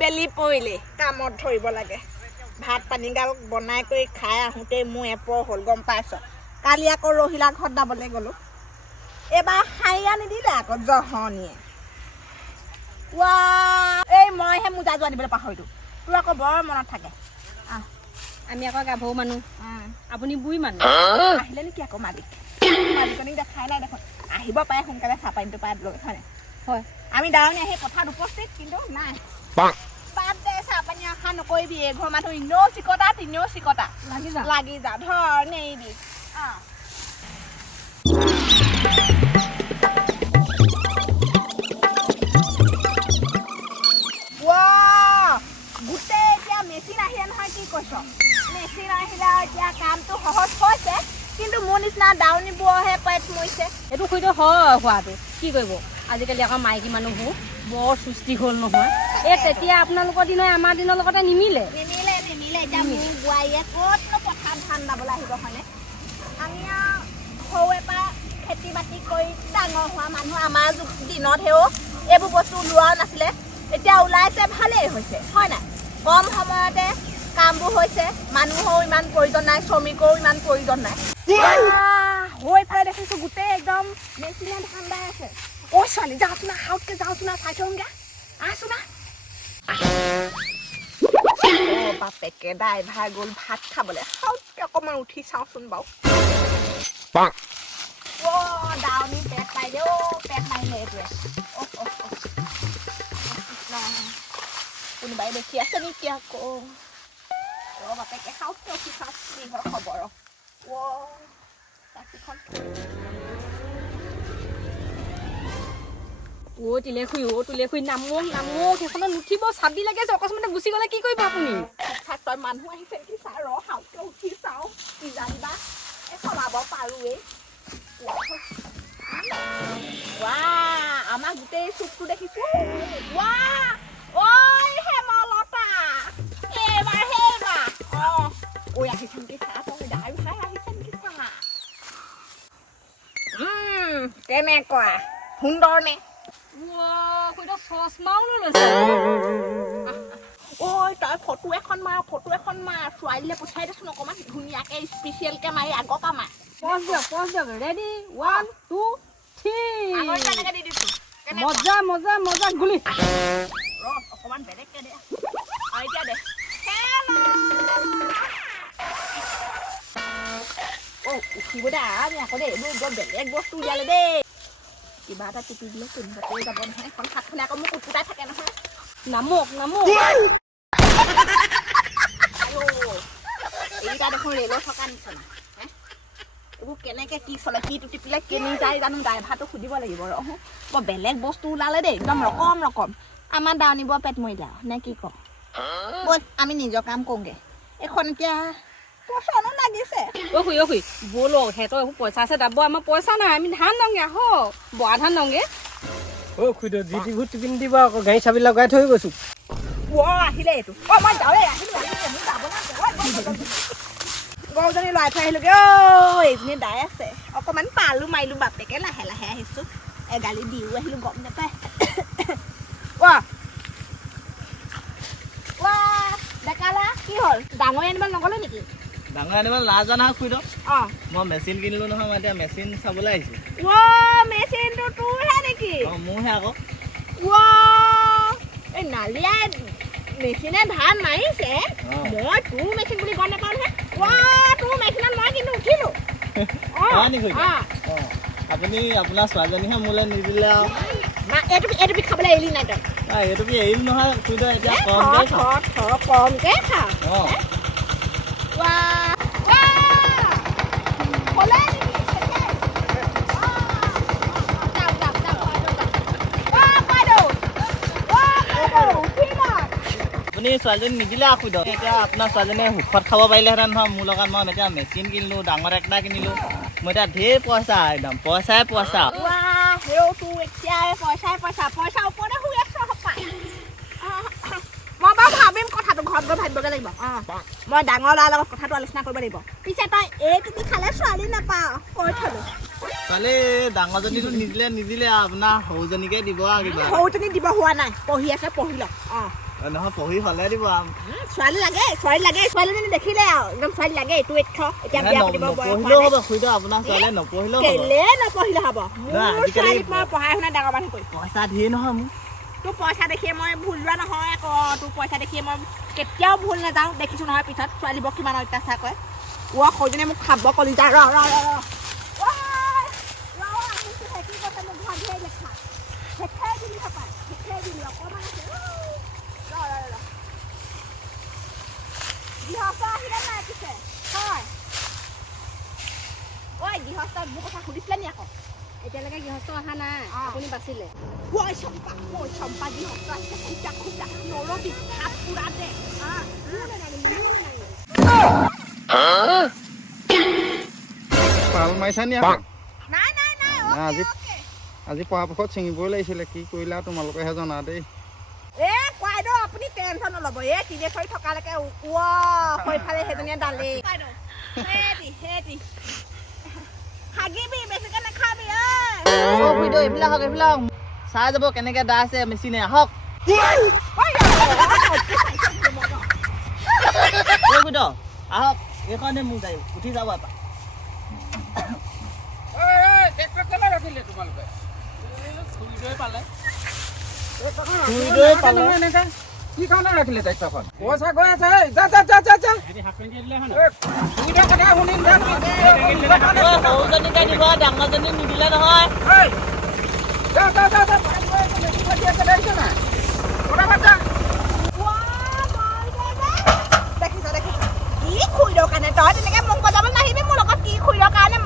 বেলি পৰিলে কামত ধৰিব লাগে ভাত পানীগাল বনাই কৰি খাই আহোঁতে মোৰ এপৰ হ'ল গম পাইছ কালি আকৌ ৰহিলা ঘৰত যাবলৈ গ'লো এবাৰ হাইয়া নিদিলে আকৌ জহনীয়ে ৱা এই মইহে মোজা যোৱা দিবলৈ পাহৰিলোঁ তোৰ আকৌ বৰ মনত থাকে আমি আকৌ গাভৰু মানুহ আপুনি বুঢ়ী মানুহ আহিলে নেকি আকৌ মালিকনীক দেখাই নাই দেখোন আহিব পাৰে সোনকালে চাহপানীটো পাই লৈ হয় হয় আমি দাৱনী আহি কথাত উপস্থিত কিন্তু নাই বাদ দে চাহপানী আশা নকৰিবি এঘৰ মানুহ ইনেও চিকতা তিনেও চিকতা লাগি যা ধৰ নেৰিবি গোটেই এতিয়া মেচিন আহিলে নহয় কি কৈছ মেচিন আহিলে এতিয়া কামটো সহজ হৈছে কিন্তু মোৰ নিচিনা দাৱনীবোৰহে পেট মৰিছে এইটো সৈতে হয় হোৱাটো কি কৰিব আজিকালি আকৌ মাইকী মানুহবোৰ বৰ সৃষ্টি হ'ল নহয় এই তেতিয়া আপোনালোকৰ দিনৰ আমাৰ দিনৰ লগতে নিমিলে এতিয়া মোৰ বোৱাৰীয়ে ক'তনো পথাৰত ধান দাবলৈ আহিব হয়নে আমি সৰুৰে পৰা খেতি বাতি কৰি ডাঙৰ হোৱা মানুহ আমাৰ দিনতহেও এইবোৰ বস্তু ওলোৱাও নাছিলে এতিয়া ওলাইছে ভালেই হৈছে হয় নাই কম সময়তে কামবোৰ হৈছে মানুহৰো ইমান প্ৰয়োজন নাই শ্ৰমিকৰো ইমান প্ৰয়োজন নাই হৈফালে দেখিছোঁ গোটেই একদম মেচিনে ধান বাই আছে ঐ ছোৱালী যাওঁচোন না হাউতকৈ যাওঁচোন না চাই থওঁগা আহচোন না বাপেকে ড্ৰাইভাৰ গ'ল ভাত খাবলৈ হাউতকৈ অকণমান উঠি চাওঁচোন বাৰু দাৱনী পেট পাই দে পেট মাৰিলে এইটোৱে কোনোবাই দেখি আছে নেকি আকৌ বাপেকে হাউতকৈ উঠি চাওঁ কিহৰ খবৰ তিলে খুই নামো সেইখনত নুঠিব চাবি লাগে অকস্মাতে গুচি গ'লে কি কৰিব আপুনি তই মানুহ আহিছে নেকি চা ৰ হাউতকৈ উঠি চাওঁ কি জানিবা চলাব পাৰোৱেই আমাৰ গোটেই চুকটো দেখিছো ঐ হেমলতা এইবাৰ আহিছে নেকি চা তই ড্ৰাইভাৰ আহিছে নেকি চা কেনেকুৱা সুন্দৰ নে চশমাও লৈছে ঐ তই ফটো এখন মাৰ ছোৱালীলৈ পঠিয়াই দেচোন অকণমান ধুনীয়াকৈ স্পেচিয়েলকৈ মাৰি আগৰ পৰা মাৰ পজ দিয়ক ৰেডি 1 2 3 দি দিছোঁ মজা গুলি অকণমান বেলেগকৈ দে এতিয়া দে উঠিব দে আমি আকৌ দেই এইবোৰ বৰ বেলেগ বস্তু উলিয়ালে দেই কিবা এটা টিপি দিলে কোনোবাটোৱে যাব নহয় এখন হাতখনে আকৌ মোক উঠোতাই থাকে নহয় নামক এইকেইটা দেখোন ৰেলৰ থকা নিচিনা এইবোৰ কেনেকৈ কি চলে কিটো টিপিলে কেনি যায় জানো ড্ৰাইভাৰটো সুধিব লাগিব বৰ বেলেগ বস্তু ওলালে দেই একদম ৰকম আমাৰ দাৱনীবোৰ পেট মৰিলে নে কি কওঁ ব'ল আমি নিজৰ কাম কৰোঁগৈ এইখন এতিয়া পচন্দো লাগিছে খুই ব'লো সিহঁতৰ এইবোৰ পইচা আছে দাব আমাৰ পইচা নাই আমি ধান নওঁগে বৰা ধান নওঁগে খুইদ জিটিবোৰ টিপিন দিবা আকৌ গাড়ী চাবি লগাই থৈ গৈছোঁ আহিলে এইটো মই যাওঁৱে আহিলোঁ গৰুজনী লৰাই থৈ আহিলোঁগৈ এইজনী দাই আছে অকণমান পালোঁ মাৰিলোঁ বাপেকে লাহে আহিছোঁ এগালি দিও আহিলোঁ গম নাপায় ডেকালা কি হ'ল ডাঙৰি আনিব নগ'লে নেকি ডাঙৰ আনিব নাজানা খুইদ মই মেচিন কিনিলোঁ নহয় মই এতিয়া মেচিন চাবলৈ আহিছোঁ মেচিনটো তোৰহে নেকি মোৰহে আকৌ এই নালিয়াই মেচিনে ধান মাৰিছে মই তোৰ মেচিন বুলি গম নাপাওঁ নহয় তোৰ মেচিনত মই কিন্তু উঠিলোঁ আপুনি আপোনাৰ ছোৱালীজনীহে মোলৈ নিদিলে আৰু এইটো খাবলৈ এৰিলি নাই তই এইটো এৰিম নহয় খুইদ এতিয়া কমকৈ খাওঁ আপুনি ছোৱালীজনী নিদিলে খুইদ এতিয়া আপোনাৰ ছোৱালীজনীয়ে সুখত খাব পাৰিলেহেঁতেন নহয় মোৰ লগত মই এতিয়া মেচিন কিনিলোঁ ডাঙৰ একটা কিনিলোঁ মই এতিয়া ঢেৰ পইচা একদম পইচাই পইচা পইচা ওপৰতে শুই আছো মই বাৰু ভাবিম কথাটো ঘৰত গৈ ভাবিবগৈ লাগিব মই ডাঙৰ ল'ৰাৰ লগত কথাটো আলোচনা কৰিব লাগিব পিছে তই এইটো কি খালে ছোৱালী নাপাওঁ কৈ থলোঁ ছোৱালী ডাঙৰজনীটো নিদিলে আপোনাৰ সৰুজনীকে দিব আৰু কিবা সৰুজনী দিব হোৱা নাই পঢ়ি আছে পঢ়ি লওক নহয় পঢ়ি হ'লে দিব ছোৱালী লাগে ছোৱালীজনী দেখিলে আৰু একদম ছোৱালী লাগে এইটো এতিয়া বিয়া পাতিব নপঢ়িলেও হ'ব খুৰীদেউ আপোনাৰ ছোৱালীয়ে নপঢ়িলেও হ'ব কেলে নপঢ়িলে হ'ব মোৰ ছোৱালীক মই পঢ়াই শুনাই ডাঙৰ মানুহ কৰিম পইচা ধেৰ নহয় মোক তোৰ পইচা দেখিয়ে মই ভুল যোৱা নহয় আকৌ তোৰ পইচা দেখিয়ে মই কেতিয়াও ভুল নাযাওঁ দেখিছোঁ নহয় পিছত ছোৱালীবোৰক কিমান অত্যাচাৰ কৰে সৰুজনীয়ে মোক খাব কলিজা সুধিছিলে নি আকৌ এতিয়ালৈকে গৃহস্থ অহা নাই আপুনি বাচিলে চম্পা গৃহস্থ আছে খুটা নৰবি হাত পুৰা দে পাল মাৰিছা নি নাই আজি পৰাপক্ষত ছিঙিবই লাগিছিলে কি কৰিলা তোমালোকেহে জনা দেই কোৱাইদেউ আপুনি টেনশ্যন নল'ব তিনেশ্বৰী থকালৈকে সেইফালে সেইজনীয়ে ডালি হেৰি হাগিবি বেছিকে নাখাবি এইবিলাক চাই যাব কেনেকে দা আছে মেচিনে আহক আহক এইখনে মোক গাড়ী উঠি যাব এপাক কি কাৰণে ৰাখিলে ট্ৰেক্টৰখন পইচা গৈ আছে সৰুজনীকে দিব ডাঙৰজনী নিদিলে নহয় তই তেনেকে মোক বজাব নাহিবি মোৰ লগত কি খুৰীৰ কাৰণে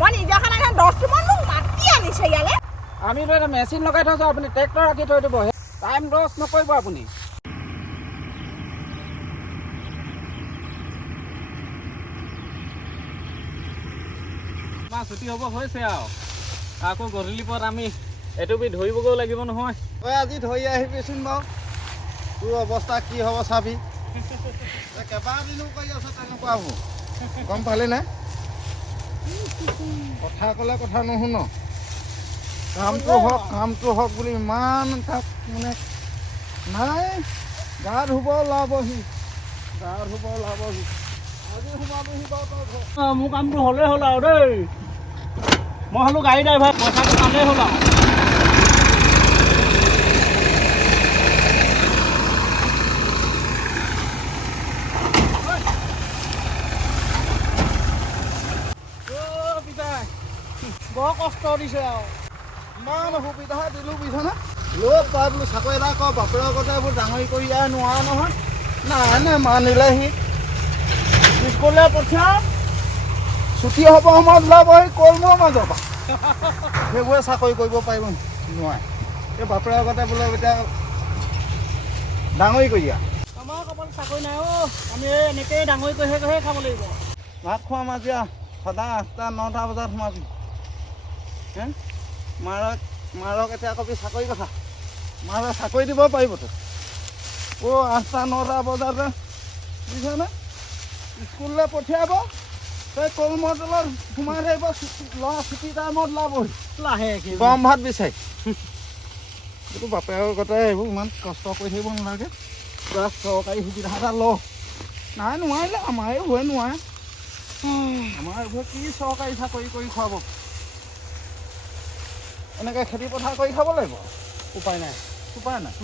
মই নিজৰ কাৰণে 10 মান মোক মাতি আনিছে ইয়ালে আমি এটা মেচিন লগাই থৈছো আপুনি ট্ৰেক্টৰ ৰাখি থৈ দিব টাইম লছ নকৰিব আপুনি ছুটি হ'ব হৈছে আৰু আকৌ গধূলি পৰত আমি এইটো বি ধৰিবগৈ লাগিব নহয় তই আজি ধৰি আহিবিচোন বাৰু তোৰ অৱস্থা কি হ'ব চাবি কেইবাদিনো কৰি আছ তেনেকুৱা হ'ব গম পালি নে কথা ক'লে কথা নুশুন কামটো হওক বুলি ইমান তাক মানে নাই গা ধুব ওলাবহি আজি সোমাবহি বাৰু তই মোৰ কামটো হ'লেই হ'ল আৰু দেই মই হ'লো গাড়ী ড্ৰাইভাৰ পইচাটো পালেই হ'ল আৰু বৰ কষ্ট দিছে আৰু ইমান অসুবিধা দিলোঁ বুজিছনে লোক পাই বোলো চাকৰি এটা কৰ বাপেৰ আগতে এইবোৰ ডাঙৰি কৰি আহে নোৱাৰা নহয় নাই মানিলেহি স্কুললৈ পঠিয়াম ছুটি হ'ব সময়ত ওলাবহি কলমৰ মাজৰ পৰা সেইবোৰে চাকৰি কৰিব পাৰিব নোৱাৰে এই বাপেৰ আগতে বোলে এতিয়া ডাঙৰি কৰি আমাৰ কপাল চাকৰি নাই আমি এনেকেই ডাঙৰি কৰি খাব লাগিব ভাত খোৱাম আজি সদায় 8টা 9টা বজাত সোমাবি মাৰক এতিয়া কবি চাকৰি কথা মাৰে চাকৰি দিব পাৰিবতো 8টা 9টা বজাতে বুজিছনে স্কুললৈ পঠিয়াব তই কলমৰ তলত সোমাই থাকিব ল'ৰা ছুটি টাইমত ওলাবহি লাহেকৈ গৰম ভাত বিচাৰি এইটো বাপেৰৰ কথা এইবোৰ ইমান কষ্ট কৰি থাকিব নালাগে পুৰা চৰকাৰী সুবিধা এটা ল নাই নোৱাৰিলে আমাৰ এইবোৰে নোৱাৰে আমাৰ এইবোৰে কি চৰকাৰী চাকৰি কৰি খুৱাব এনেকৈ খেতি পথাৰ কৰি খাব লাগিব উপায় নাই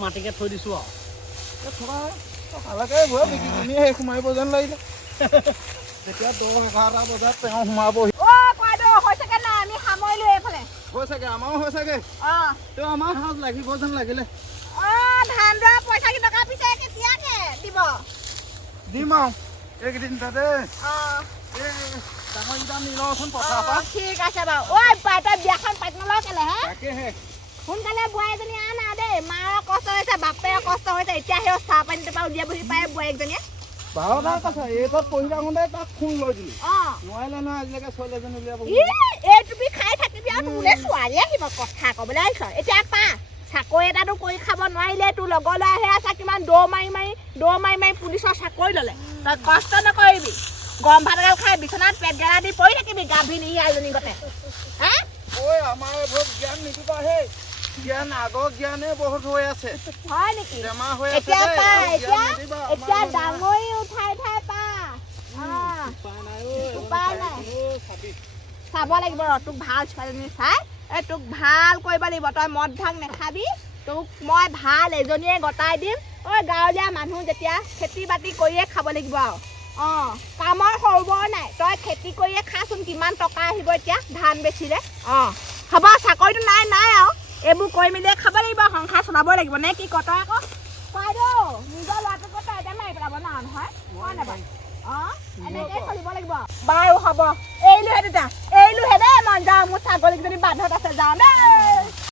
মাটিকে থৈ দিছোঁ আৰু টকালৈকে এইবোৰে বিকি কিনি সেই সোমাৰিব যেন লাগিলে যেতিয়া 10-11টা বজাত তেওঁ সোমাবহি আমি সামৰিলো এইফালে হৈছেগে আমাৰো হৈছেগে তেওঁ আমাৰ হাত লাগিব যেন লাগিলে ধান দোৱা পইচা কেইটকা পিছে কেতিয়াকে দিব দিম আৰু এইকেইদিন তাতে ডাঙৰকেইটা নি লওঁচোন পথাৰৰ পৰা ঠিক আছে বাৰু তই বিয়াখন পাতি নলওঁ কেলে তাকেহে সোনকালে বোৱাৰী এজনী আনা দেই মাৰ কষ্ট হৈছে বাপেৰ কষ্ট হৈছে এতিয়া সেই চাহ পানী পৰা উলিয়াই বহি পায় বোৱাৰীজনীয়ে 12টাৰ কথা এইটোত পঢ়ি থাকোঁতে তাক ফোন লৈ দিলোঁ নোৱাৰিলে নহয় আজিলৈকে ছোৱালী এজনী উলিয়াব এই তুমি খাই থাকিবি আৰু তোলে ছোৱালী আহিব কথা ক'বলৈ আহিছ এতিয়া পা চাকৰি এটাতো কৰি খাব নোৱাৰিলে তোৰ লগৰ ল'ৰা আহে আছে কিমান দৌৰ মাৰি পুলিচৰ চাকৰি ল'লে তই কষ্ট নকৰিবি গৰম ভাত এগাল খাই বিচনাত পেট গেলা দি পৰি থাকিবি গাভিনী এজনী গতে ঐ আমাৰ এইবোৰ জ্ঞান নিদিবা হেই জ্ঞান আগৰ জ্ঞানে বহুত হৈ আছে হয় নেকি বেমাৰ হৈ আছে এতিয়া দেই, পা এইবোৰ জ্ঞান এতিয়া নিদিবা, এতিয়া আমাৰ ডাঙৰি উঠাই পা উপায় নাই উপায় নাই। চাব লাগিব ৰ তোক ভাল ছোৱালীজনী চাই এই তোক ভাল কৰিব লাগিব তই মদ ভাং নাখাবি তোক মই ভাল এজনীয়ে গতাই দিম ঐ গাঁৱলীয়া মানুহ যেতিয়া খেতি বাতি কৰিয়ে খাব লাগিব আৰু কামৰ সৰু বৰ নাই তই খেতি কৰিয়ে খাচোন কিমান টকা আহিব এতিয়া ধান বেচিলে হ'ব চাকৰিটো নাই আৰু এইবোৰ কৰি মেলিয়ে খাব লাগিব সংসাৰ চলাবই লাগিব নে কি ক তই আকৌ বাইদেউ নিজৰ ল'ৰাটোক তই এতিয়া মাৰি পেলাব নহয় হয় নাই বাৰু এনেকৈ চলিব লাগিব বাৰু হ'ব এৰিলোহে তেতিয়া এৰিলোহে দেই মই যাওঁ মোৰ ছাগলীকেইজনী বান্ধত আছে যাওঁ দেই